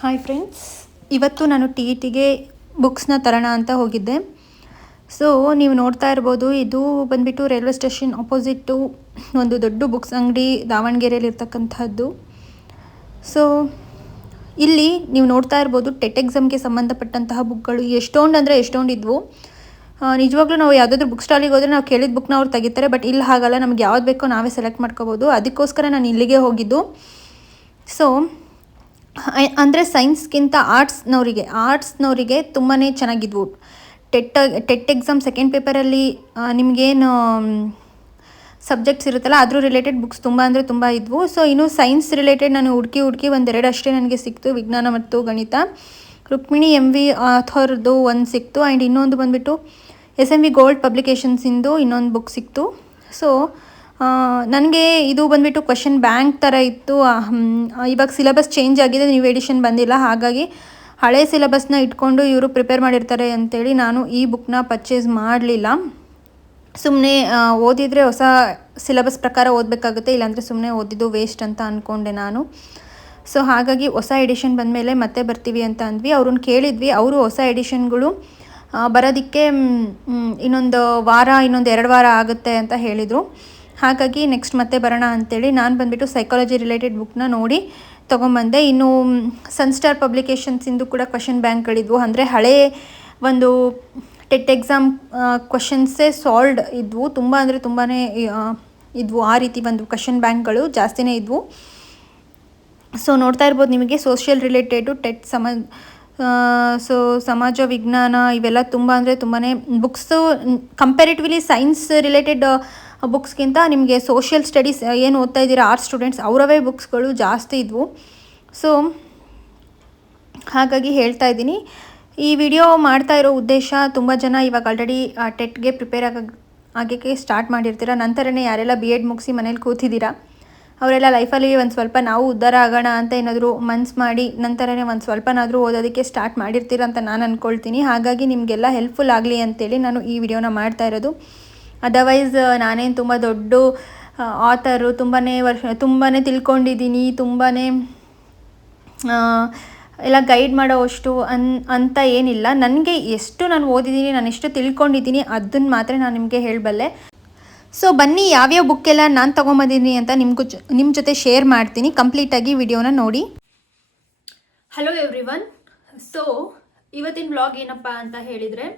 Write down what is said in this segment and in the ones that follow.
Hi friends, ಇವತ್ತು ನಾನು T E ಟಿಗೆ ಬುಕ್ಸ್ನ ತರೋಣ ಅಂತ ಹೋಗಿದ್ದೆ. ಸೊ ನೀವು ನೋಡ್ತಾ ಇರ್ಬೋದು, ಇದು ಬಂದುಬಿಟ್ಟು ರೈಲ್ವೆ ಸ್ಟೇಷನ್ ಅಪೋಸಿಟ್ಟು ಒಂದು ದೊಡ್ಡ ಬುಕ್ಸ್ ಅಂಗಡಿ ದಾವಣಗೆರೆಯಲ್ಲಿ ಇರ್ತಕ್ಕಂಥದ್ದು. ಸೊ ಇಲ್ಲಿ ನೀವು ನೋಡ್ತಾ ಇರ್ಬೋದು, ಟೆಟ್ ಎಕ್ಸಾಮ್ಗೆ ಸಂಬಂಧಪಟ್ಟಂತಹ ಬುಕ್ಗಳು ಎಷ್ಟೊಂದು ಅಂದರೆ ಎಷ್ಟೊಂದು ಇದ್ವು. ನಿಜವಾಗ್ಲೂ ನಾವು ಯಾವುದಾದ್ರೂ ಬುಕ್ ಸ್ಟಾಲಿಗೆ ಹೋದರೆ ನಾವು ಕೇಳಿದ ಬುಕ್ನ ಅವ್ರು ತೆಗಿತಾರೆ, ಬಟ್ ಇಲ್ಲಿ ಹಾಗಲ್ಲ, ನಮ್ಗೆ ಯಾವ್ದು ಬೇಕೋ ನಾವೇ ಸೆಲೆಕ್ಟ್ ಮಾಡ್ಕೋಬೋದು. ಅದಕ್ಕೋಸ್ಕರ ನಾನು ಇಲ್ಲಿಗೆ ಹೋಗಿದ್ದು. ಸೊ ಅಂದರೆ ಸೈನ್ಸ್ಗಿಂತ ಆರ್ಟ್ಸ್ನವರಿಗೆ ತುಂಬಾ ಚೆನ್ನಾಗಿದ್ವು. ಟೆಟ್ ಎಕ್ಸಾಮ್ ಸೆಕೆಂಡ್ ಪೇಪರಲ್ಲಿ ನಿಮಗೇನು ಸಬ್ಜೆಕ್ಟ್ಸ್ ಇರುತ್ತಲ್ಲ, ಅದ್ರ ರಿಲೇಟೆಡ್ ಬುಕ್ಸ್ ತುಂಬ ಅಂದರೆ ತುಂಬ ಇದ್ವು. ಸೊ ಇನ್ನು ಸೈನ್ಸ್ ರಿಲೇಟೆಡ್ ನಾನು ಹುಡುಕಿ ಒಂದೆರಡು ಅಷ್ಟೇ ನನಗೆ ಸಿಕ್ತು, ವಿಜ್ಞಾನ ಮತ್ತು ಗಣಿತ. ರುಕ್ಮಿಣಿ MV ಆಥರ್ದು ಒಂದು ಸಿಕ್ತು, ಆ್ಯಂಡ್ ಇನ್ನೊಂದು ಬಂದುಬಿಟ್ಟು SMV ಗೋಲ್ಡ್ ಪಬ್ಲಿಕೇಶನ್ಸಿಂದು ಇನ್ನೊಂದು ಬುಕ್ ಸಿಕ್ತು. ಸೊ ನನಗೆ ಇದು ಬಂದುಬಿಟ್ಟು ಕ್ವೆಶನ್ ಬ್ಯಾಂಕ್ ಥರ ಇತ್ತು. ಇವಾಗ ಸಿಲೆಬಸ್ ಚೇಂಜ್ ಆಗಿದೆ, ನ್ಯೂ ಎಡಿಷನ್ ಬಂದಿಲ್ಲ, ಹಾಗಾಗಿ ಹಳೆ ಸಿಲೆಬಸ್ನ ಇಟ್ಕೊಂಡು ಇವರು ಪ್ರಿಪೇರ್ ಮಾಡಿರ್ತಾರೆ ಅಂತೇಳಿ ನಾನು ಈ ಬುಕ್ನ ಪರ್ಚೇಸ್ ಮಾಡಲಿಲ್ಲ. ಸುಮ್ಮನೆ ಓದಿದರೆ ಹೊಸ ಸಿಲೆಬಸ್ ಪ್ರಕಾರ ಓದಬೇಕಾಗುತ್ತೆ, ಇಲ್ಲಾಂದರೆ ಸುಮ್ಮನೆ ಓದಿದ್ದು ವೇಸ್ಟ್ ಅಂತ ಅಂದ್ಕೊಂಡೆ ನಾನು. ಸೊ ಹಾಗಾಗಿ ಹೊಸ ಎಡಿಷನ್ ಬಂದಮೇಲೆ ಮತ್ತೆ ಬರ್ತೀವಿ ಅಂತ ಅಂದ್ವಿ. ಅವ್ರನ್ನ ಕೇಳಿದ್ವಿ, ಅವರು ಹೊಸ ಎಡಿಷನ್ಗಳು ಬರೋದಕ್ಕೆ ಇನ್ನೊಂದು 2 ವಾರ ಆಗುತ್ತೆ ಅಂತ ಹೇಳಿದರು. ಹಾಗಾಗಿ ನೆಕ್ಸ್ಟ್ ಮತ್ತೆ ಬರೋಣ ಅಂತೇಳಿ ನಾನು ಬಂದುಬಿಟ್ಟು ಸೈಕಾಲಜಿ ರಿಲೇಟೆಡ್ ಬುಕ್ನ ನೋಡಿ ತೊಗೊಂಬಂದೆ. ಇನ್ನು ಸನ್ಸ್ಟಾರ್ ಪಬ್ಲಿಕೇಶನ್ಸಿಂದು ಕೂಡ ಕ್ವೆಶನ್ ಬ್ಯಾಂಕ್ಗಳಿದ್ವು. ಅಂದರೆ ಹಳೆ ಒಂದು ಟೆಟ್ ಎಕ್ಸಾಮ್ ಕ್ವೆಶನ್ಸೇ ಸಾಲ್ವ್ಡ್ ಇದ್ವು, ತುಂಬ ಅಂದರೆ ತುಂಬಾ ಇದ್ವು. ಆ ರೀತಿ ಒಂದು ಕ್ವೆಶನ್ ಬ್ಯಾಂಕ್ಗಳು ಜಾಸ್ತಿನೇ ಇದ್ವು. ಸೊ ನೋಡ್ತಾ ಇರ್ಬೋದು ನಿಮಗೆ, ಸೋಷಿಯಲ್ ರಿಲೇಟೆಡು ಟೆಟ್ ಸಮಾಜ ವಿಜ್ಞಾನ ಇವೆಲ್ಲ ತುಂಬ ಅಂದರೆ ತುಂಬಾ ಬುಕ್ಸು ಕಂಪ್ಯಾರಿಟಿವ್ಲಿ ಸೈನ್ಸ್ ರಿಲೇಟೆಡ್ ಬುಕ್ಸ್ಗಿಂತ ನಿಮಗೆ ಸೋಷಿಯಲ್ ಸ್ಟಡೀಸ್ ಏನು ಓದ್ತಾ ಇದ್ದೀರಾ ಆರ್ಟ್ಸ್ ಸ್ಟೂಡೆಂಟ್ಸ್, ಅವರವೇ ಬುಕ್ಸ್ಗಳು ಜಾಸ್ತಿ ಇದ್ವು. ಸೊ ಹಾಗಾಗಿ ಹೇಳ್ತಾ ಇದ್ದೀನಿ. ಈ ವಿಡಿಯೋ ಮಾಡ್ತಾ ಇರೋ ಉದ್ದೇಶ, ತುಂಬ ಜನ ಇವಾಗ ಆಲ್ರೆಡಿ ಟೆಟ್ಗೆ ಪ್ರಿಪೇರ್ ಆಗೋಕ್ಕೆ ಸ್ಟಾರ್ಟ್ ಮಾಡಿರ್ತೀರ. ನಂತರನೇ ಯಾರೆಲ್ಲ BEd ಮುಗಿಸಿ ಮನೇಲಿ ಕೂತಿದ್ದೀರಾ, ಅವರೆಲ್ಲ ಲೈಫಲ್ಲಿ ಒಂದು ಸ್ವಲ್ಪ ನಾವು ಉದ್ಧಾರ ಆಗೋಣ ಅಂತ ಏನಾದರೂ ಮನ್ಸು ಮಾಡಿ ನಂತರನೇ ಒಂದು ಸ್ವಲ್ಪನಾದರೂ ಓದೋದಕ್ಕೆ ಸ್ಟಾರ್ಟ್ ಮಾಡಿರ್ತೀರ ಅಂತ ನಾನು ಅಂದ್ಕೊಳ್ತೀನಿ. ಹಾಗಾಗಿ ನಿಮಗೆಲ್ಲ ಹೆಲ್ಪ್ಫುಲ್ ಆಗಲಿ ಅಂತೇಳಿ ನಾನು ಈ ವಿಡಿಯೋನ ಮಾಡ್ತಾ ಇರೋದು. ಅದರ್ವೈಸ್ ನಾನೇನು ತುಂಬ ದೊಡ್ಡ ಆಥರು, ತುಂಬಾ ತಿಳ್ಕೊಂಡಿದ್ದೀನಿ, ತುಂಬಾ ಎಲ್ಲ ಗೈಡ್ ಮಾಡೋವಷ್ಟು ಅಂತ ಏನಿಲ್ಲ. ನನಗೆ ಎಷ್ಟು ನಾನು ಓದಿದ್ದೀನಿ, ನಾನು ಎಷ್ಟು ತಿಳ್ಕೊಂಡಿದ್ದೀನಿ ಅದನ್ನು ಮಾತ್ರ ನಾನು ನಿಮಗೆ ಹೇಳಬಲ್ಲೆ. ಸೊ ಬನ್ನಿ, ಯಾವ್ಯಾವ ಬುಕ್ಕೆಲ್ಲ ನಾನು ತೊಗೊಂಬಂದಿದ್ದೀನಿ ಅಂತ ನಿಮ್ಮ ಜೊತೆ ಶೇರ್ ಮಾಡ್ತೀನಿ. ಕಂಪ್ಲೀಟಾಗಿ ವಿಡಿಯೋನ ನೋಡಿ. Hello everyone. ಸೊ ಇವತ್ತಿನ ವ್ಲಾಗ್ ಏನಪ್ಪ ಅಂತ ಹೇಳಿದರೆ,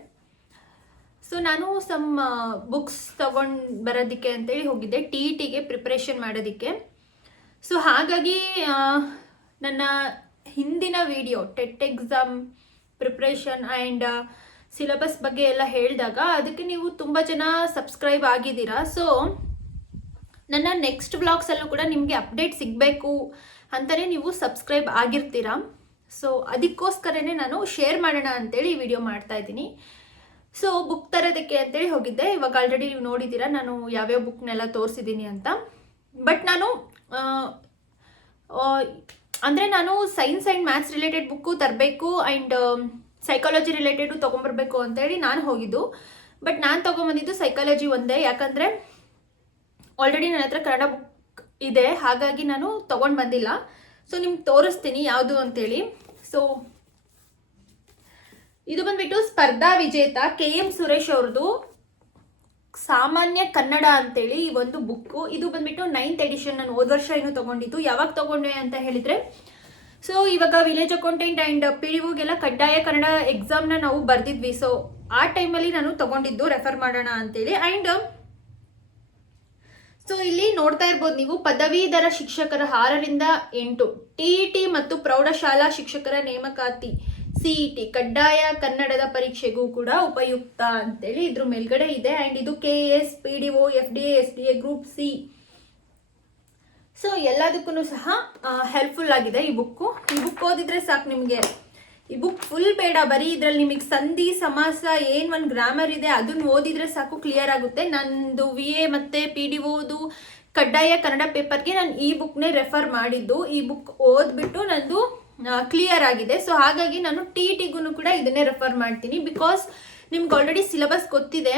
ಸೊ ನಾನು ಬುಕ್ಸ್ ತೊಗೊಂಡು ಬರೋದಕ್ಕೆ ಅಂತೇಳಿ ಹೋಗಿದ್ದೆ ಟಿ ಇ ಟಿಗೆ ಪ್ರಿಪ್ರೇಷನ್ ಮಾಡೋದಕ್ಕೆ. ಸೊ ಹಾಗಾಗಿ ನನ್ನ ಹಿಂದಿನ video TET exam preparation and syllabus ಬಗ್ಗೆ ಎಲ್ಲ ಹೇಳಿದಾಗ ಅದಕ್ಕೆ ನೀವು ತುಂಬ ಜನ ಸಬ್ಸ್ಕ್ರೈಬ್ ಆಗಿದ್ದೀರಾ. ಸೊ ನನ್ನ ನೆಕ್ಸ್ಟ್ ವ್ಲಾಗ್ಸಲ್ಲೂ ಕೂಡ ನಿಮಗೆ ಅಪ್ಡೇಟ್ ಸಿಗಬೇಕು ಅಂತಲೇ ನೀವು ಸಬ್ಸ್ಕ್ರೈಬ್ ಆಗಿರ್ತೀರಾ. ಸೊ ಅದಕ್ಕೋಸ್ಕರನೇ ನಾನು ಶೇರ್ ಮಾಡೋಣ ಅಂತೇಳಿ ಈ ವಿಡಿಯೋ ಮಾಡ್ತಾಯಿದ್ದೀನಿ. ಸೊ ಬುಕ್ ತರೋದಕ್ಕೆ ಅಂತೇಳಿ ಹೋಗಿದ್ದೆ. ಇವಾಗ ಆಲ್ರೆಡಿ ನೀವು ನೋಡಿದ್ದೀರಾ ನಾನು ಯಾವ್ಯಾವ ಬುಕ್ನೆಲ್ಲ ತೋರಿಸಿದ್ದೀನಿ ಅಂತ. ಬಟ್ ನಾನು ಅಂದರೆ ನಾನು science and maths related book ತರಬೇಕು ಆ್ಯಂಡ್ ಸೈಕಾಲಜಿ ರಿಲೇಟೆಡು ತೊಗೊಂಬರ್ಬೇಕು ಅಂತೇಳಿ ನಾನು ಹೋಗಿದ್ದು. ಬಟ್ ನಾನು ತೊಗೊಂಬಂದಿದ್ದು ಸೈಕಾಲಜಿ ಒಂದೇ, ಯಾಕಂದರೆ ಆಲ್ರೆಡಿ ನನ್ನ ಹತ್ರ ಕನ್ನಡ ಬುಕ್ ಇದೆ, ಹಾಗಾಗಿ ನಾನು ತೊಗೊಂಡು ಬಂದಿಲ್ಲ. ಸೊ ನಿಮ್ಗೆ ತೋರಿಸ್ತೀನಿ ಯಾವುದು ಅಂತೇಳಿ. ಸೊ ಇದು ಬಂದ್ಬಿಟ್ಟು ಸ್ಪರ್ಧಾ ವಿಜೇತ KM ಸುರೇಶ್ ಅವ್ರದ್ದು ಸಾಮಾನ್ಯ ಕನ್ನಡ ಅಂತೇಳಿ ಈ ಒಂದು ಬುಕ್ಕು. ಇದು ಬಂದ್ಬಿಟ್ಟು 9th ಎಡಿಷನ್. ನಾನು ಹೋದ ವರ್ಷ ಏನು ತೊಗೊಂಡಿದ್ದು. ಯಾವಾಗ ತೊಗೊಂಡೆ ಅಂತ ಹೇಳಿದರೆ, ಸೊ ಇವಾಗ ವಿಲೇಜ್ ಅಕೌಂಟೆಂಟ್ ಆ್ಯಂಡ್ PDOಗೆಲ್ಲ ಕಡ್ಡಾಯ ಕನ್ನಡ ಎಕ್ಸಾಮ್ನ ನಾವು ಬರೆದಿದ್ವಿ. ಸೊ ಆ ಟೈಮಲ್ಲಿ ನಾನು ತೊಗೊಂಡಿದ್ದು, ರೆಫರ್ ಮಾಡೋಣ ಅಂತೇಳಿ. ಆ್ಯಂಡ್ ಸೊ ಇಲ್ಲಿ ನೋಡ್ತಾ ಇರ್ಬೋದು ನೀವು, ಪದವೀಧರ ಶಿಕ್ಷಕರ 6ರಿಂದ 8 TET ಮತ್ತು ಪ್ರೌಢಶಾಲಾ ಶಿಕ್ಷಕರ ನೇಮಕಾತಿ CET ಕಡ್ಡಾಯ ಕನ್ನಡದ ಪರೀಕ್ಷೆಗೂ ಕೂಡ ಉಪಯುಕ್ತ ಅಂತೇಳಿ ಇದ್ರ ಮೇಲ್ಗಡೆ ಇದೆ. ಆ್ಯಂಡ್ ಇದು KS PDO FDA SDA group C. So ಎಲ್ಲದಕ್ಕೂ ಸಹ ಹೆಲ್ಪ್ಫುಲ್ ಆಗಿದೆ ಈ ಬುಕ್ಕು. ಈ ಬುಕ್ ಓದಿದ್ರೆ ಸಾಕು ನಿಮಗೆ. ಈ ಬುಕ್ ಫುಲ್ ಬೇಡ, ಬರೀ ಇದರಲ್ಲಿ ನಿಮಗೆ ಸಂಧಿ ಸಮಾಸ ಏನು ಒಂದು ಗ್ರಾಮರ್ ಇದೆ ಅದನ್ನು ಓದಿದ್ರೆ ಸಾಕು, ಕ್ಲಿಯರ್ ಆಗುತ್ತೆ. ನಂದು VA ಮತ್ತು PDOದು ಕಡ್ಡಾಯ ಕನ್ನಡ ಪೇಪರ್ಗೆ ನಾನು ಈ ಬುಕ್ನೇ ರೆಫರ್ ಮಾಡಿದ್ದು. ಈ ಬುಕ್ ಓದ್ಬಿಟ್ಟು ನಂದು ಕ್ಲಿಯರ್ ಆಗಿದೆ. ಸೊ ಹಾಗಾಗಿ ನಾನು TETಗೂ ಕೂಡ ಇದನ್ನೇ ರೆಫರ್ ಮಾಡ್ತೀನಿ. ಬಿಕಾಸ್ ನಿಮ್ಗೆ ಆಲ್ರೆಡಿ ಸಿಲೆಬಸ್ ಗೊತ್ತಿದೆ.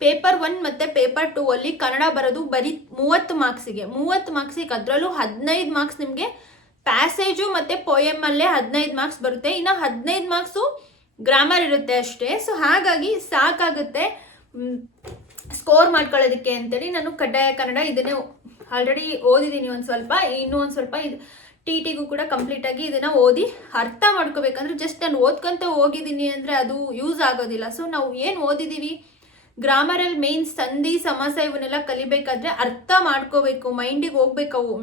ಪೇಪರ್ 1 ಮತ್ತು ಪೇಪರ್ 2 ಅಲ್ಲಿ ಕನ್ನಡ ಬರೋದು ಬರೀ 30 ಮಾರ್ಕ್ಸಿಗೆ. ಅದರಲ್ಲೂ 15 ಮಾರ್ಕ್ಸ್ ನಿಮಗೆ ಪ್ಯಾಸೇಜು ಮತ್ತು ಪೋಯಮಲ್ಲೇ 15 ಮಾರ್ಕ್ಸ್ ಬರುತ್ತೆ. ಇನ್ನು 15 ಮಾರ್ಕ್ಸು ಗ್ರಾಮರ್ ಇರುತ್ತೆ ಅಷ್ಟೇ. ಸೊ ಹಾಗಾಗಿ ಸಾಕಾಗುತ್ತೆ ಸ್ಕೋರ್ ಮಾಡ್ಕೊಳ್ಳೋದಕ್ಕೆ ಅಂತೇಳಿ ನಾನು ಕಡ್ಡಾಯ ಕನ್ನಡ ಇದನ್ನೇ ಆಲ್ರೆಡಿ ಓದಿದ್ದೀನಿ ಇನ್ನೂ ಒಂದು ಸ್ವಲ್ಪ ಇದು ಟಿ.ಟಿಗೂ ಕೂಡ ಕಂಪ್ಲೀಟಾಗಿ ಇದನ್ನು ಓದಿ ಅರ್ಥ ಮಾಡ್ಕೋಬೇಕಂದ್ರೆ ಜಸ್ಟ್ ನಾನು ಓದ್ಕೊಂತ ಹೋಗಿದ್ದೀನಿ ಅಂದರೆ ಅದು ಯೂಸ್ ಆಗೋದಿಲ್ಲ. ಸೊ ನಾವು ಏನು ಓದಿದ್ದೀವಿ ಗ್ರಾಮರಲ್ಲಿ ಮೇನ್ ಸಂಧಿ ಸಮಾಸ ಇವನ್ನೆಲ್ಲ ಕಲಿಬೇಕಾದ್ರೆ ಅರ್ಥ ಮಾಡ್ಕೋಬೇಕು, ಮೈಂಡಿಗೆ ಹೋಗ್ಬೇಕು ಅವು.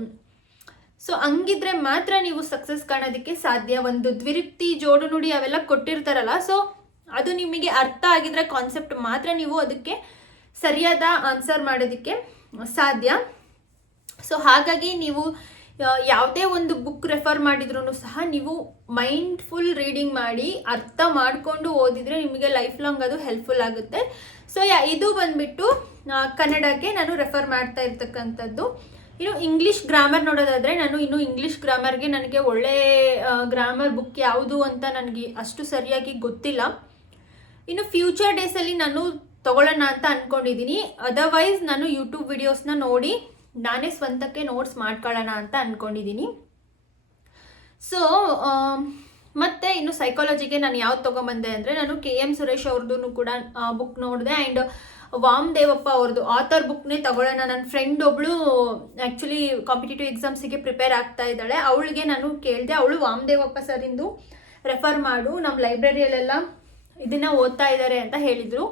ಸೊ ಹಂಗಿದ್ರೆ ಮಾತ್ರ ನೀವು ಸಕ್ಸಸ್ ಕಾಣೋದಕ್ಕೆ ಸಾಧ್ಯ. ಒಂದು ದ್ವಿರುಕ್ತಿ ಜೋಡು ನುಡಿ ಅವೆಲ್ಲ ಕೊಟ್ಟಿರ್ತಾರಲ್ಲ, ಸೊ ಅದು ನಿಮಗೆ ಅರ್ಥ ಆಗಿದ್ರೆ ಕಾನ್ಸೆಪ್ಟ್ ಮಾತ್ರ ನೀವು ಅದಕ್ಕೆ ಸರಿಯಾದ ಆನ್ಸರ್ ಮಾಡೋದಕ್ಕೆ ಸಾಧ್ಯ. ಸೊ ಹಾಗಾಗಿ ನೀವು ಯಾವುದೇ ಒಂದು ಬುಕ್ ರೆಫರ್ ಮಾಡಿದ್ರೂ ಸಹ ನೀವು ಮೈಂಡ್ಫುಲ್ ರೀಡಿಂಗ್ ಮಾಡಿ ಅರ್ಥ ಮಾಡಿಕೊಂಡು ಓದಿದರೆ ನಿಮಗೆ ಲೈಫ್ ಲಾಂಗ್ ಅದು ಹೆಲ್ಪ್ಫುಲ್ ಆಗುತ್ತೆ. ಸೊ ಇದು ಬಂದ್ಬಿಟ್ಟು ಕನ್ನಡಕ್ಕೆ ನಾನು ರೆಫರ್ ಮಾಡ್ತಾ ಇರ್ತಕ್ಕಂಥದ್ದು. ಇನ್ನು ಇಂಗ್ಲೀಷ್ ಗ್ರಾಮರ್ ನೋಡೋದಾದರೆ ನಾನು ಇನ್ನು ಇಂಗ್ಲೀಷ್ ಗ್ರಾಮರ್ಗೆ ನನಗೆ ಒಳ್ಳೆ ಗ್ರಾಮರ್ ಬುಕ್ ಯಾವುದು ಅಂತ ನನಗೆ ಅಷ್ಟು ಸರಿಯಾಗಿ ಗೊತ್ತಿಲ್ಲ. ಇನ್ನು ಫ್ಯೂಚರ್ ಡೇಸಲ್ಲಿ ನಾನು ತಗೊಳ್ಳೋಣ ಅಂತ ಅಂದ್ಕೊಂಡಿದ್ದೀನಿ. ಅದರ್ವೈಸ್ ನಾನು ಯೂಟ್ಯೂಬ್ ವಿಡಿಯೋಸ್ನ ನೋಡಿ ನಾನೇ ಸ್ವಂತಕ್ಕೆ ನೋಟ್ಸ್ ಮಾಡ್ಕೊಳ್ಳೋಣ ಅಂತ ಅಂದ್ಕೊಂಡಿದ್ದೀನಿ. ಸೊ ಮತ್ತು ಇನ್ನು ಸೈಕಾಲಜಿಗೆ ನಾನು ಯಾವ್ದು ತೊಗೊಂಬಂದೆ ಅಂದರೆ ನಾನು KM ಸುರೇಶ್ ಅವ್ರದ್ದು ಕೂಡ ಬುಕ್ ನೋಡಿದೆ. ಆ್ಯಂಡ್ ವಾಮದೇವಪ್ಪ ಅವ್ರದ್ದು ಆಥರ್ ಬುಕ್ನೇ ತಗೊಳ್ಳೋಣ. ನನ್ನ ಫ್ರೆಂಡ್ ಒಬ್ಳು ಆ್ಯಕ್ಚುಲಿ ಕಾಂಪಿಟೇಟಿವ್ ಎಕ್ಸಾಮ್ಸಿಗೆ ಪ್ರಿಪೇರ್ ಆಗ್ತಾ ಇದ್ದಾಳೆ. ಅವಳಿಗೆ ನಾನು ಕೇಳಿದೆ, ಅವಳು ವಾಮದೇವಪ್ಪ ಸರಿಂದು ರೆಫರ್ ಮಾಡು, ನಮ್ಮ ಲೈಬ್ರರಿಯಲ್ಲೆಲ್ಲ ಇದನ್ನು ಓದ್ತಾ ಇದ್ದಾರೆ ಅಂತ ಹೇಳಿದರು.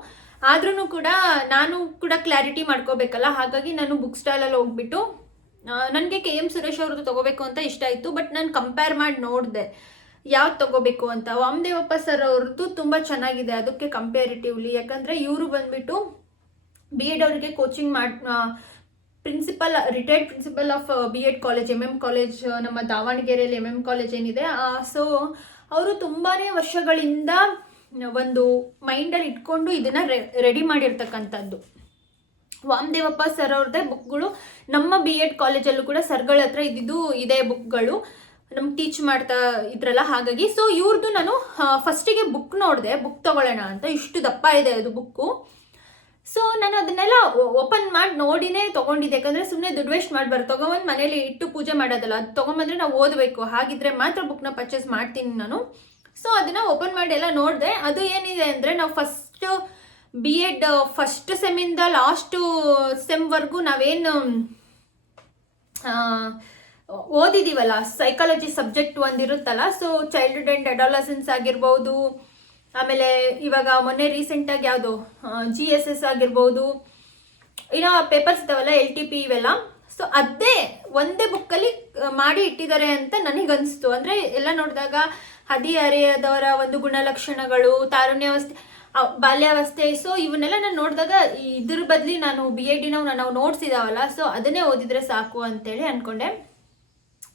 ಆದ್ರೂ ಕೂಡ ನಾನು ಕೂಡ ಕ್ಲಾರಿಟಿ ಮಾಡ್ಕೋಬೇಕಲ್ಲ, ಹಾಗಾಗಿ ನಾನು ಬುಕ್ ಸ್ಟಾಲಲ್ಲಿ ಹೋಗ್ಬಿಟ್ಟು ನನಗೆ KM ಸುರೇಶ್ ಅವ್ರದ್ದು ತೊಗೋಬೇಕು ಅಂತ ಇಷ್ಟ ಆಯಿತು. ಬಟ್ ನಾನು ಕಂಪೇರ್ ಮಾಡಿ ನೋಡಿದೆ ಯಾವ್ದು ತೊಗೋಬೇಕು ಅಂತ. ವಾಮದೇವಪ್ಪ ಸರ್ ಅವ್ರದ್ದು ತುಂಬ ಚೆನ್ನಾಗಿದೆ ಅದಕ್ಕೆ ಕಂಪೇರಿಟಿವ್ಲಿ. ಯಾಕಂದರೆ ಇವರು ಬಂದುಬಿಟ್ಟು B.Ed ಅವರಿಗೆ coaching retired principal of B.Ed college MM college ನಮ್ಮ ದಾವಣಗೆರೆಯಲ್ಲಿ MM ಕಾಲೇಜ್ ಏನಿದೆ. ಸೊ ಅವರು ತುಂಬಾ ವರ್ಷಗಳಿಂದ ಒಂದು ಮೈಂಡಲ್ಲಿ ಇಟ್ಕೊಂಡು ಇದನ್ನು ರೆಡಿ ಮಾಡಿರ್ತಕ್ಕಂಥದ್ದು. ವಾಮದೇವಪ್ಪ ಸರ್ ಅವ್ರದ್ದೇ ಬುಕ್ಗಳು ನಮ್ಮ B.Ed ಕಾಲೇಜಲ್ಲೂ ಕೂಡ ಸರ್ಗಳ ಹತ್ರ ಇದೇ ಬುಕ್ಗಳು ನಮ್ಗೆ ಟೀಚ್ ಮಾಡ್ತಾ ಇದ್ರಲ್ಲ, ಹಾಗಾಗಿ. ಸೊ ಇವ್ರದ್ದು ನಾನು ಫಸ್ಟಿಗೆ ಬುಕ್ ನೋಡಿದೆ, ಬುಕ್ ತೊಗೊಳ್ಳೋಣ ಅಂತ. ಇಷ್ಟು ದಪ್ಪ ಇದೆ ಅದು ಬುಕ್ಕು. ಸೊ ನಾನು ಅದನ್ನೆಲ್ಲ ಓಪನ್ ಮಾಡಿ ನೋಡಿನೇ ತೊಗೊಂಡಿದ್ದೆ. ಯಾಕಂದರೆ ಸುಮ್ಮನೆ ದುಡ್ಡು ವೇಸ್ಟ್ ಮಾಡಬಾರ್ದು, ತೊಗೊಂಬಂದು ಮನೇಲಿ ಇಟ್ಟು ಪೂಜೆ ಮಾಡೋದಲ್ಲ, ಅದು ತೊಗೊಂಬಂದರೆ ನಾವು ಓದಬೇಕು, ಹಾಗಿದ್ರೆ ಮಾತ್ರ ಬುಕ್ನ ಪರ್ಚೇಸ್ ಮಾಡ್ತೀನಿ ನಾನು. ಸೊ ಅದನ್ನು ಓಪನ್ ಮಾಡಿ ಎಲ್ಲ ನೋಡಿದೆ. ಅದು ಏನಿದೆ ಅಂದರೆ ನಾವು ಫಸ್ಟ್ B.Ed ಫಸ್ಟ್ ಸೆಮ್ಮಿಂದ ಲಾಸ್ಟು ಸೆಮ್ವರೆಗೂ ನಾವೇನು ಓದಿದ್ದೀವಲ್ಲ, ಸೈಕಾಲಜಿ ಸಬ್ಜೆಕ್ಟ್ ಒಂದಿರುತ್ತಲ್ಲ. ಸೊ ಚೈಲ್ಡ್ಹುಡ್ ಆ್ಯಂಡ್ ಅಡಾಲಸೆನ್ಸ್ ಆಗಿರ್ಬೋದು, ಆಮೇಲೆ ಇವಾಗ ಮೊನ್ನೆ ರೀಸೆಂಟಾಗಿ ಯಾವುದು GSS ಆಗಿರ್ಬೋದು, ಇನ್ನು ಪೇಪರ್ಸ್ ಇದ್ದಾವಲ್ಲ LTP ಇವೆಲ್ಲ. ಸೊ ಅದೇ ಒಂದೇ ಬುಕ್ಕಲ್ಲಿ ಮಾಡಿ ಇಟ್ಟಿದ್ದಾರೆ ಅಂತ ನನಗನ್ನಿಸ್ತು. ಅಂದರೆ ಎಲ್ಲ ನೋಡಿದಾಗ ಹದಿಹರೆಯದವರ ಒಂದು ಗುಣಲಕ್ಷಣಗಳು, ತಾರುಣ್ಯಾವಸ್ಥೆ, ಬಾಲ್ಯಾವಸ್ಥೆ, ಸೊ ಇವನ್ನೆಲ್ಲ ನಾನು ನೋಡಿದಾಗ ಇದ್ರ ಬದಲಿ ನಾನು B.Ed ನಾವು ನೋಟ್ಸ್ ಇದಾವಲ್ಲ, ಸೊ ಅದನ್ನೇ ಓದಿದರೆ ಸಾಕು ಅಂತೇಳಿ ಅಂದ್ಕೊಂಡೆ.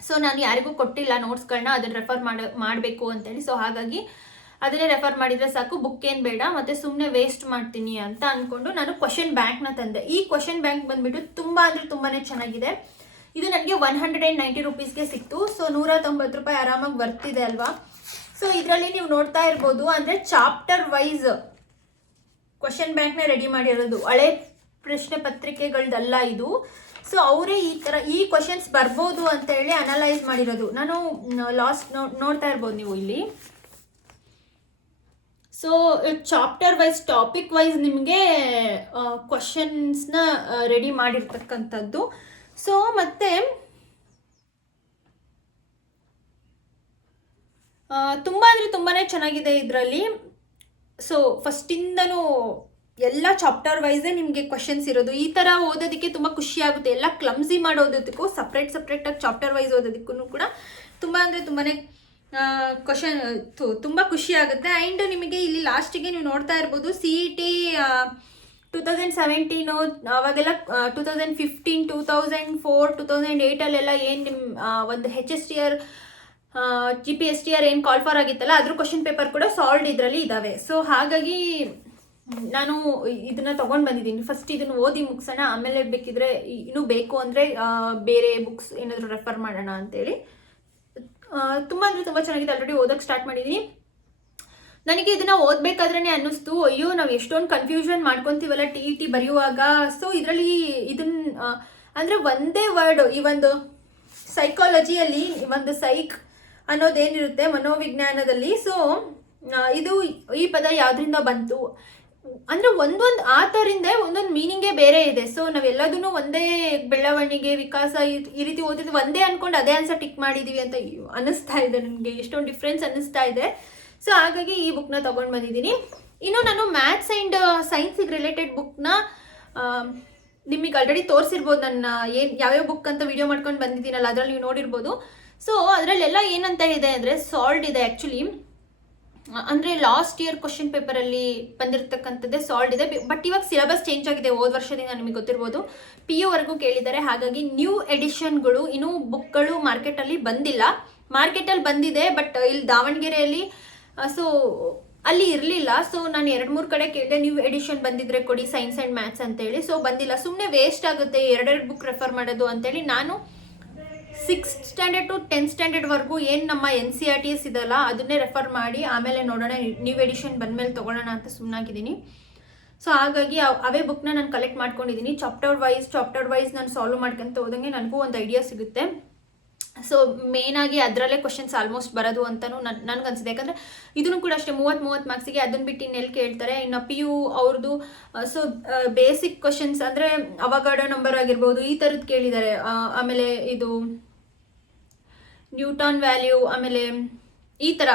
ಸೊ ನಾನು ಯಾರಿಗೂ ಕೊಟ್ಟಿಲ್ಲ ನೋಟ್ಸ್ಗಳನ್ನ, ಅದನ್ನು ರೆಫರ್ ಮಾಡಬೇಕು ಅಂತೇಳಿ. ಸೊ ಹಾಗಾಗಿ ಅದನ್ನೇ ರೆಫರ್ ಮಾಡಿದರೆ ಸಾಕು, ಬುಕ್ ಏನು ಬೇಡ, ಮತ್ತು ಸುಮ್ಮನೆ ವೇಸ್ಟ್ ಮಾಡ್ತೀನಿ ಅಂತ ಅಂದ್ಕೊಂಡು ನಾನು ಕ್ವಶನ್ ಬ್ಯಾಂಕ್ನ ತಂದೆ. ಈ ಕ್ವಶನ್ ಬ್ಯಾಂಕ್ ಬಂದುಬಿಟ್ಟು ತುಂಬ ಅಂದರೆ ತುಂಬಾ ಚೆನ್ನಾಗಿದೆ. ಇದು ನನಗೆ 190 ರೂಪೀಸ್ಗೆ ಸಿಕ್ತು. ಸೊ 190 ರೂಪಾಯಿ ಆರಾಮಾಗಿ ಬರ್ತಿದೆ ಅಲ್ವಾ. ಸೊ ಇದರಲ್ಲಿ ನೀವು ನೋಡ್ತಾ ಇರ್ಬೋದು, ಅಂದರೆ ಚಾಪ್ಟರ್ ವೈಸ್ ಕ್ವಶನ್ ಬ್ಯಾಂಕ್ನ ರೆಡಿ ಮಾಡಿರೋದು, ಹಳೆ ಪ್ರಶ್ನೆ ಪತ್ರಿಕೆಗಳದಲ್ಲ ಇದು. ಸೊ ಅವರೇ ಈ ಕ್ವಶನ್ಸ್ ಬರ್ಬೋದು ಅಂತ ಹೇಳಿ ಅನಲೈಸ್ ಮಾಡಿರೋದು. ನಾನು ಲಾಸ್ಟ್ ನೋಡ್ತಾ ಇರ್ಬೋದು ನೀವು ಇಲ್ಲಿ. So chapter wise, topic wise ನಿಮಗೆ ಕ್ವಶನ್ಸ್ನ ರೆಡಿ ಮಾಡಿರ್ತಕ್ಕಂಥದ್ದು. ಸೊ ಮತ್ತೆ ತುಂಬ ಅಂದರೆ ತುಂಬಾ ಚೆನ್ನಾಗಿದೆ ಇದರಲ್ಲಿ. ಸೊ ಫಸ್ಟಿಂದನೂ ಎಲ್ಲ ಚಾಪ್ಟರ್ ವೈಸೇ ನಿಮಗೆ ಕ್ವಶನ್ಸ್ ಇರೋದು. ಈ ಥರ ಓದೋದಕ್ಕೆ ತುಂಬ ಖುಷಿ ಆಗುತ್ತೆ. ಎಲ್ಲ ಕ್ಲಮ್ಸಿ ಮಾಡೋದಕ್ಕೂ ಸಪ್ರೇಟಾಗಿ ಚಾಪ್ಟರ್ ವೈಸ್ ಓದೋದಕ್ಕೂ ಕೂಡ ತುಂಬ ಅಂದರೆ ತುಂಬಾ ಕ್ವಶನ್ ತುಂಬ ಖುಷಿ ಆಗುತ್ತೆ. ಆ್ಯಂಡ್ ನಿಮಗೆ ಇಲ್ಲಿ ಲಾಸ್ಟಿಗೆ ನೀವು ನೋಡ್ತಾ ಇರ್ಬೋದು CET 2017 ಅವಾಗೆಲ್ಲ 2015, 2004, 2008 ಏನು ನಿಮ್ಮ ಒಂದು HSTR GPSTR ಏನು ಕಾಲ್ ಫಾರ್ ಆಗಿತ್ತಲ್ಲ, ಅದ್ರ ಕ್ವಶನ್ ಪೇಪರ್ ಕೂಡ ಸಾಲ್ವ್ಡ್ ಇದರಲ್ಲಿ ಇದ್ದಾವೆ. ಸೊ ಹಾಗಾಗಿ ನಾನು ಇದನ್ನು ತೊಗೊಂಡು ಬಂದಿದ್ದೀನಿ. ಫಸ್ಟ್ ಇದನ್ನು ಓದಿ ಮುಗಿಸೋಣ, ಆಮೇಲೆ ಬೇಕಿದ್ರೆ ಇನ್ನೂ ಬೇಕು ಅಂದರೆ ಬೇರೆ ಬುಕ್ಸ್ ಏನಾದರೂ ರೆಫರ್ ಮಾಡೋಣ ಅಂತೇಳಿ. ತುಂಬ ಅಂದರೆ ತುಂಬ ಚೆನ್ನಾಗಿದೆ. ಆಲ್ರೆಡಿ ಓದೋಕ್ಕೆ ಸ್ಟಾರ್ಟ್ ಮಾಡಿದ್ದೀನಿ. ನನಗೆ ಇದನ್ನು ಓದಬೇಕಾದ್ರೇ ಅನ್ನಿಸ್ತು, ಅಯ್ಯೋ ನಾವು ಎಷ್ಟೊಂದು ಕನ್ಫ್ಯೂಷನ್ ಮಾಡ್ಕೊತೀವಲ್ಲ TET ಬರೆಯುವಾಗ. ಸೊ ಇದರಲ್ಲಿ ಇದನ್ನು ಅಂದರೆ ಒಂದೇ ವರ್ಡ್, ಈ ಒಂದು ಸೈಕಾಲಜಿಯಲ್ಲಿ ಒಂದು ಸೈಕ್ ಅನ್ನೋದೇನಿರುತ್ತೆ ಮನೋವಿಜ್ಞಾನದಲ್ಲಿ. ಸೊ ಇದು ಈ ಪದ ಯಾವ್ದ್ರಿಂದ ಬಂತು ಅಂದರೆ ಒಂದೊಂದು ಆತರಿಂದ ಒಂದೊಂದು ಮೀನಿಂಗೇ ಬೇರೆ ಇದೆ. ಸೊ ನಾವೆಲ್ಲದೂ ಒಂದೇ ಬೆಳವಣಿಗೆ ವಿಕಾಸ ಈ ರೀತಿ ಓದಿದ್ದು ಒಂದೇ ಅಂದ್ಕೊಂಡು ಅದೇ ಆನ್ಸರ್ ಟಿಕ್ ಮಾಡಿದ್ದೀವಿ ಅಂತ ಅನ್ನಿಸ್ತಾ ಇದೆ ನನಗೆ, ಎಷ್ಟೊಂದು ಡಿಫ್ರೆನ್ಸ್ ಅನ್ನಿಸ್ತಾ ಇದೆ. ಸೊ ಹಾಗಾಗಿ ಈ ಬುಕ್ನ ತೊಗೊಂಡು ಬಂದಿದ್ದೀನಿ. ಇನ್ನು ನಾನು ಮ್ಯಾಥ್ಸ್ ಆ್ಯಂಡ್ ಸೈನ್ಸಿಗೆ ರಿಲೇಟೆಡ್ ಬುಕ್ನ ನಿಮಗೆ ಆಲ್ರೆಡಿ ತೋರಿಸಿರ್ಬೋದು, ನನ್ನ ಯಾವ್ಯಾವ ಬುಕ್ ಅಂತ ವಿಡಿಯೋ ಮಾಡ್ಕೊಂಡು ಬಂದಿದ್ದೀನಲ್ಲ ಅದರಲ್ಲಿ ನೀವು ನೋಡಿರ್ಬೋದು. ಸೊ ಅದರಲ್ಲೆಲ್ಲ ಏನಂತ ಇದೆ ಅಂದರೆ ಸಾಲ್ಡ್ ಇದೆ ಆ್ಯಕ್ಚುಲಿ, ಅಂದರೆ ಲಾಸ್ಟ್ ಇಯರ್ ಕ್ವಶನ್ ಪೇಪರಲ್ಲಿ ಬಂದಿರತಕ್ಕಂಥದ್ದೇ ಸಾಲ್ಡ್ ಇದೆ. ಬಟ್ ಇವಾಗ ಸಿಲೆಬಸ್ ಚೇಂಜ್ ಆಗಿದೆ, ಹೋದ ವರ್ಷದಿಂದ ನಿಮಗೆ ಗೊತ್ತಿರ್ಬೋದು, PU ವರೆಗೂ ಕೇಳಿದ್ದಾರೆ. ಹಾಗಾಗಿ ನ್ಯೂ ಎಡಿಷನ್ಗಳು ಇನ್ನೂ ಬುಕ್ಗಳು ಮಾರ್ಕೆಟಲ್ಲಿ ಬಂದಿಲ್ಲ. ಮಾರ್ಕೆಟಲ್ಲಿ ಬಂದಿದೆ ಬಟ್ ಇಲ್ಲಿ ದಾವಣಗೆರೆಯಲ್ಲಿ ಸೊ ಅಲ್ಲಿ ಇರಲಿಲ್ಲ. ಸೊ ನಾನು 2-3 ಕಡೆ ಕೇಳಿದೆ, ನ್ಯೂ ಎಡಿಷನ್ ಬಂದಿದ್ರೆ ಕೊಡಿ ಸೈನ್ಸ್ ಆ್ಯಂಡ್ ಮ್ಯಾಥ್ಸ್ ಅಂತೇಳಿ. ಸೊ ಬಂದಿಲ್ಲ, ಸುಮ್ಮನೆ ವೇಸ್ಟ್ ಆಗುತ್ತೆ 2 ಬುಕ್ ರೆಫರ್ ಮಾಡೋದು ಅಂತೇಳಿ ನಾನು 6th ಸ್ಟ್ಯಾಂಡರ್ಡ್ ಟು 10th ಸ್ಟ್ಯಾಂಡರ್ಡ್ವರೆಗೂ ಏನು ನಮ್ಮ NCERTs ಇದಲ್ಲ ಅದನ್ನೇ ರೆಫರ್ ಮಾಡಿ ಆಮೇಲೆ ನೋಡೋಣ ನ್ಯೂ ಎಡಿಷನ್ ಬಂದಮೇಲೆ ತೊಗೊಳ್ಳೋಣ ಅಂತ ಸುಮ್ಮನಾಗಿದ್ದೀನಿ. ಸೊ ಹಾಗಾಗಿ ಅವೇ ಬುಕ್ನ ನಾನು ಕಲೆಕ್ಟ್ ಮಾಡ್ಕೊಂಡಿದ್ದೀನಿ. ಚಾಪ್ಟರ್ ವೈಸ್ ನಾನು ಸಾಲ್ವ್ ಮಾಡ್ಕೊಂತ ಹೋದಂಗೆ ನನಗೂ ಒಂದು ಐಡಿಯಾ ಸಿಗುತ್ತೆ. ಸೊ ಮೇನಾಗಿ ಅದರಲ್ಲೇ ಕ್ವಶನ್ಸ್ ಆಲ್ಮೋಸ್ಟ್ ಬರೋದು ಅಂತಲೂ ನನಗನ್ಸಿದೆ. ಯಾಕಂದರೆ ಇದನ್ನು ಕೂಡ ಅಷ್ಟೇ 30 ಮಾರ್ಕ್ಸಿಗೆ ಅದನ್ನು ಬಿಟ್ಟು ಇನ್ನೆಲ್ಲಿ ಕೇಳ್ತಾರೆ. ಇನ್ನು PU ಅವ್ರದ್ದು ಸೊ ಬೇಸಿಕ್ ಕ್ವಶನ್ಸ್ ಅಂದರೆ ಅವಗಾಡೋ ನಂಬರ್ ಆಗಿರ್ಬೋದು ಈ ಥರದ್ದು ಕೇಳಿದ್ದಾರೆ. ಆಮೇಲೆ ಇದು ನ್ಯೂಟನ್ ವ್ಯಾಲ್ಯೂ, ಆಮೇಲೆ ಈ ಥರ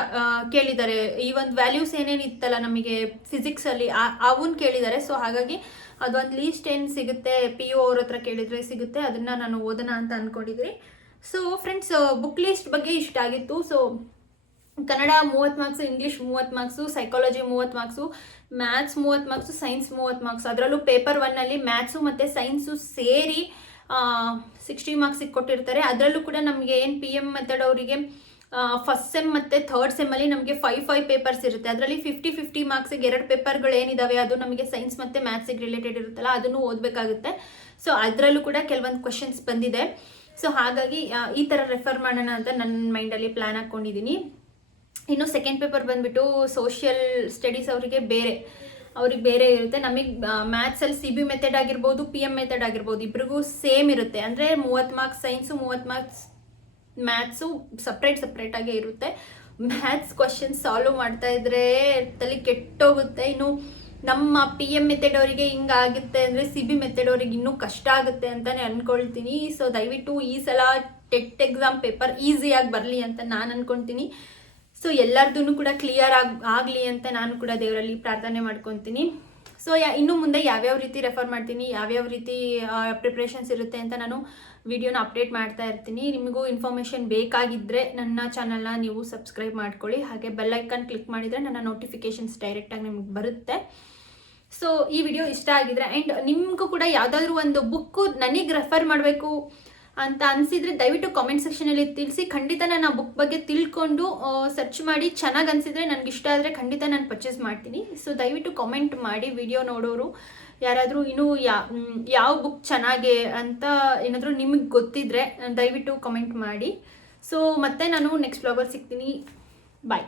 ಕೇಳಿದ್ದಾರೆ. ಈ ಒಂದು ವ್ಯಾಲ್ಯೂಸ್ ಏನೇನು ಇತ್ತಲ್ಲ ನಮಗೆ ಫಿಸಿಕ್ಸಲ್ಲಿ ಅವನ್ನ ಕೇಳಿದ್ದಾರೆ. ಸೊ ಹಾಗಾಗಿ ಅದೊಂದು ಲೀಸ್ಟ್ ಏನು ಸಿಗುತ್ತೆ PU ಅವ್ರ ಹತ್ರ ಕೇಳಿದರೆ ಸಿಗುತ್ತೆ, ಅದನ್ನು ನಾನು ಓದೋಣ ಅಂತ ಅಂದ್ಕೊಂಡಿದ್ದೀನಿ. ಸೊ ಫ್ರೆಂಡ್ಸ್, ಬುಕ್ ಲಿಸ್ಟ್ ಬಗ್ಗೆ ಇಷ್ಟ ಆಗಿತ್ತು. So Kannada 30 marks, English 30 marks, psychology 30 marks, maths 30 marks, science 30 marks. ಅದರಲ್ಲೂ ಪೇಪರ್ 1ನಲ್ಲಿ ಮ್ಯಾಥ್ಸು ಮತ್ತು ಸೈನ್ಸು ಸೇರಿ 60 ಮಾರ್ಕ್ಸಿಗೆ ಕೊಟ್ಟಿರ್ತಾರೆ. ಅದರಲ್ಲೂ ಕೂಡ ನಮಗೆ ಏನು PM ಮೆಥಡ್ ಅವರಿಗೆ ಫಸ್ಟ್ ಸೆಮ್ ಮತ್ತು ಥರ್ಡ್ ಸೆಮ್ಮಲ್ಲಿ ನಮಗೆ 5 ಪೇಪರ್ಸ್ ಇರುತ್ತೆ. ಅದರಲ್ಲಿ 50 ಮಾರ್ಕ್ಸಿಗೆ 2 ಪೇಪರ್ಗಳು ಏನಿದ್ದಾವೆ ಅದು ನಮಗೆ ಸೈನ್ಸ್ ಮತ್ತು ಮ್ಯಾಥ್ಸಿಗೆ ರಿಲೇಟೆಡ್ ಇರುತ್ತಲ್ಲ ಅದನ್ನು ಓದಬೇಕಾಗುತ್ತೆ. ಸೊ ಅದರಲ್ಲೂ ಕೂಡ ಕೆಲವೊಂದು ಕ್ವಶನ್ಸ್ ಬಂದಿದೆ. ಸೊ ಹಾಗಾಗಿ ಈ ಥರ ರೆಫರ್ ಮಾಡೋಣ ಅಂತ ನನ್ನ ಮೈಂಡಲ್ಲಿ ಪ್ಲ್ಯಾನ್ ಹಾಕ್ಕೊಂಡಿದ್ದೀನಿ. ಇನ್ನು ಸೆಕೆಂಡ್ ಪೇಪರ್ ಬಂದುಬಿಟ್ಟು ಸೋಷಿಯಲ್ ಸ್ಟಡೀಸ್ ಅವ್ರಿಗೆ ಬೇರೆ ಇರುತ್ತೆ. ನಮಗೆ ಮ್ಯಾಥ್ಸಲ್ಲಿ CB ಮೆಥಡ್ ಆಗಿರ್ಬೋದು, PM ಮೆಥಡ್ ಆಗಿರ್ಬೋದು, ಇಬ್ರಿಗೂ ಸೇಮ್ ಇರುತ್ತೆ. ಅಂದರೆ 30 ಮಾರ್ಕ್ಸ್ ಸೈನ್ಸು, 30 ಮಾರ್ಕ್ಸ್ ಮ್ಯಾಥ್ಸು ಸಪ್ರೇಟಾಗೇ ಇರುತ್ತೆ. ಮ್ಯಾಥ್ಸ್ ಕ್ವಶನ್ಸ್ ಸಾಲ್ವ್ ಮಾಡ್ತಾ ಇದ್ರೆ ತಲೆ ಕೆಟ್ಟೋಗುತ್ತೆ. ಇನ್ನು ನಮ್ಮ PM ಮೆಥಡ್ ಅವರಿಗೆ ಹಿಂಗಾಗುತ್ತೆ ಅಂದರೆ CB ಮೆಥಡ್ ಅವ್ರಿಗೆ ಇನ್ನೂ ಕಷ್ಟ ಆಗುತ್ತೆ ಅಂತಲೇ ಅಂದ್ಕೊಳ್ತೀನಿ. ಸೊ ದಯವಿಟ್ಟು ಈ ಸಲ ಟೆಟ್ ಎಕ್ಸಾಮ್ ಪೇಪರ್ ಈಸಿಯಾಗಿ ಬರಲಿ ಅಂತ ನಾನು ಅಂದ್ಕೊಳ್ತೀನಿ. ಸೊ ಎಲ್ಲರದೂ ಕೂಡ ಕ್ಲಿಯರ್ ಆಗಲಿ ಅಂತ ನಾನು ಕೂಡ ದೇವರಲ್ಲಿ ಪ್ರಾರ್ಥನೆ ಮಾಡ್ಕೊತೀನಿ. ಸೊ ಇನ್ನು ಮುಂದೆ ಯಾವ್ಯಾವ ರೀತಿ ರೆಫರ್ ಮಾಡ್ತೀನಿ, ಯಾವ್ಯಾವ ರೀತಿ ಪ್ರಿಪ್ರೇಷನ್ಸ್ ಇರುತ್ತೆ ಅಂತ ನಾನು ವಿಡಿಯೋನ ಅಪ್ಡೇಟ್ ಮಾಡ್ತಾ ಇರ್ತೀನಿ. ನಿಮಗೂ ಇನ್ಫಾರ್ಮೇಷನ್ ಬೇಕಾಗಿದ್ದರೆ ನನ್ನ ಚಾನಲ್ನ ನೀವು ಸಬ್ಸ್ಕ್ರೈಬ್ ಮಾಡ್ಕೊಳ್ಳಿ. ಹಾಗೆ ಬೆಲ್ ಐಕನ್ ಕ್ಲಿಕ್ ಮಾಡಿದರೆ ನನ್ನ ನೋಟಿಫಿಕೇಷನ್ಸ್ ಡೈರೆಕ್ಟಾಗಿ ನಿಮಗೆ ಬರುತ್ತೆ. ಸೊ ಈ ವಿಡಿಯೋ ಇಷ್ಟ ಆಗಿದ್ರೆ ಆ್ಯಂಡ್ ನಿಮಗೂ ಕೂಡ ಯಾವುದಾದ್ರೂ ಒಂದು ಬುಕ್ಕು ನನಗೆ ರೆಫರ್ ಮಾಡಬೇಕು ಅಂತ ಅನಿಸಿದರೆ ದಯವಿಟ್ಟು ಕಾಮೆಂಟ್ ಸೆಕ್ಷನಲ್ಲಿ ತಿಳಿಸಿ. ಖಂಡಿತ ನಾನು ಆ ಬುಕ್ ಬಗ್ಗೆ ತಿಳ್ಕೊಂಡು ಸರ್ಚ್ ಮಾಡಿ ಚೆನ್ನಾಗಿ ಅನಿಸಿದರೆ ನನಗೆ ಇಷ್ಟ ಆದರೆ ಖಂಡಿತ ನಾನು ಪರ್ಚೇಸ್ ಮಾಡ್ತೀನಿ. ಸೊ ದಯವಿಟ್ಟು ಕಾಮೆಂಟ್ ಮಾಡಿ. ವಿಡಿಯೋ ನೋಡೋರು ಯಾರಾದರೂ ಇನ್ನೂ ಯಾವ ಬುಕ್ ಚೆನ್ನಾಗೆ ಅಂತ ಏನಾದರೂ ನಿಮಗೆ ಗೊತ್ತಿದ್ದರೆ ದಯವಿಟ್ಟು ಕಾಮೆಂಟ್ ಮಾಡಿ. ಸೊ ಮತ್ತೆ ನಾನು ನೆಕ್ಸ್ಟ್ ವ್ಲಾಗಲ್ಲಿ ಸಿಗ್ತೀನಿ. ಬಾಯ್.